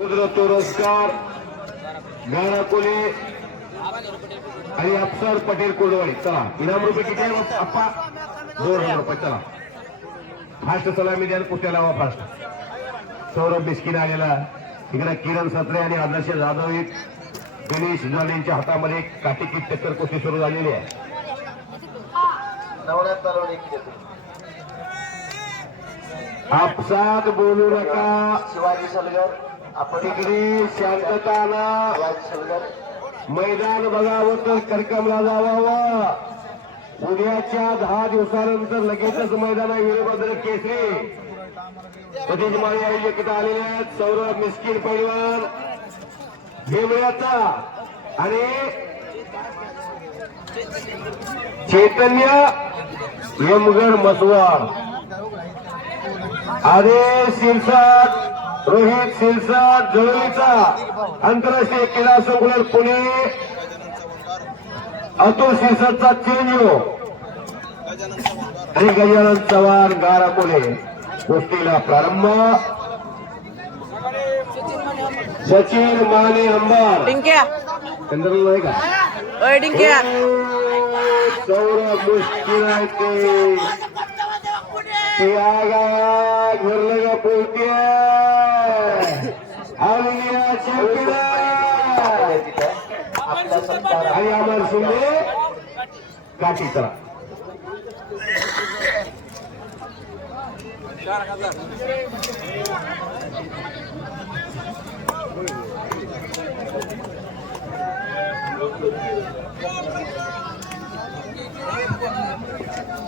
रुद्र पुरस्कार गाणाकोले आणि अफसर पटेल कुलवाडी चला इनाम रुपये किती आहे अप्पा दोन हजार रुपये चला. फास्ट सलामी द्या कुठे लावा फास्ट? सौरभ बिस्किन आलेला. तिकडे किरण सत्रे आणि आदर्श जाधव एक गणेश जालेंच्या हातामध्ये काटेकी टक्कर कुस्ती सुरू झालेली आहे. नवण्यात चालवणे किती आपसात बोलू नका। शिवाजी सलगर आपण तिकडे शांतता सलगर. मैदान बघावं तर करकमला जावावं. उद्याच्या दहा दिवसानंतर लगेचच मैदान आहे वीरभद्र केसरी. सतीश माळी आयोजक इथं आलेले आहेत सौरभ मिस्किन पैलवान. भेमळ्याचा आणि चैतन्य यमगड मसवाड. आदेश शिरसाट रोहित शिरसाट जवळीचा आंतरराष्ट्रीय क्रीडा संकुलन पुणे. अतुल शिरसाटचा चिरंजीव आणि गजानन चव्हाण गाराकोले कुस्तीला प्रारंभ. सचिन माने अंबार. आहे का? ओय डिंक्या. सौरभ मुश्किल आहे ते. आगा గుర్రగ పూర్తి అలియా చెక్కిదా అది అమర్సింది కాటితర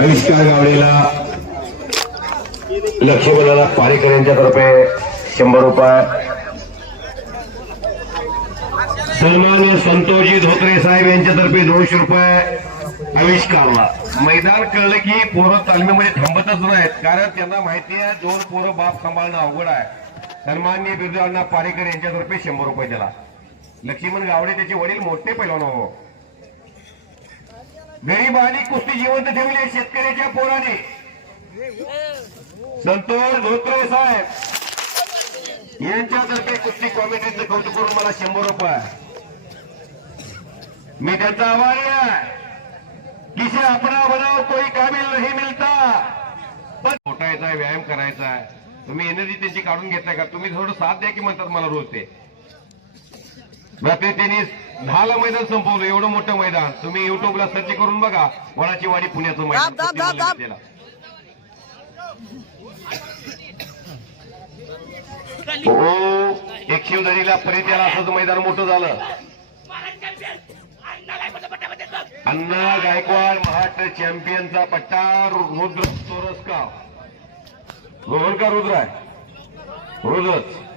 आविष्कार गावडेला लक्ष्मणाला पारेकर यांच्यातर्फे शंभर रुपये. सन्मान संतोषजी धोत्रे साहेब यांच्यातर्फे दोनशे रुपये आविष्कारला. मैदान कळलं की पोरं तालमीमध्ये थांबतच नाहीत कारण त्यांना माहिती आहे दोन पोरं बाप सांभाळणं अवघड आहे. सन्मान्य बिर्जू पारेकर यांच्यातर्फे शंभर रुपये दिला. लक्ष्मण गावडे त्याचे वडील मोठे पैलवान हो. गरीबानी कुस्ती जिवंत ठेवली शेतकऱ्याच्या पोराने. संतोष धोत्रे साहेब. यांच्यातर्फे कुस्ती कॉमेडीचं कौतुक करून मला शंभर रुपये. मी त्यांचा आभारी आहे. किसे अपना बनाव कोई काबिल नाही मिळता पण उठायचा आहे व्यायाम करायचा आहे. तुम्ही एनर्जी त्याची काढून घेताय का? तुम्ही थोडं साथ द्या की म्हणतात मला रोज ते. रात्री त्यांनी दहाला मैदान संपवलं एवढं मोठं मैदान. तुम्ही युट्यूबला सर्च करून बघा वडाची वाडी पुण्याचं मैदान. हो एक शिवधरीला परित्याला असंच मैदान मोठं झालं. अण्णा गायकवाड महाराष्ट्र चॅम्पियनचा पट्टा रुद्र चोरसगाव रोहन का रुद्र आहे? रुद्रच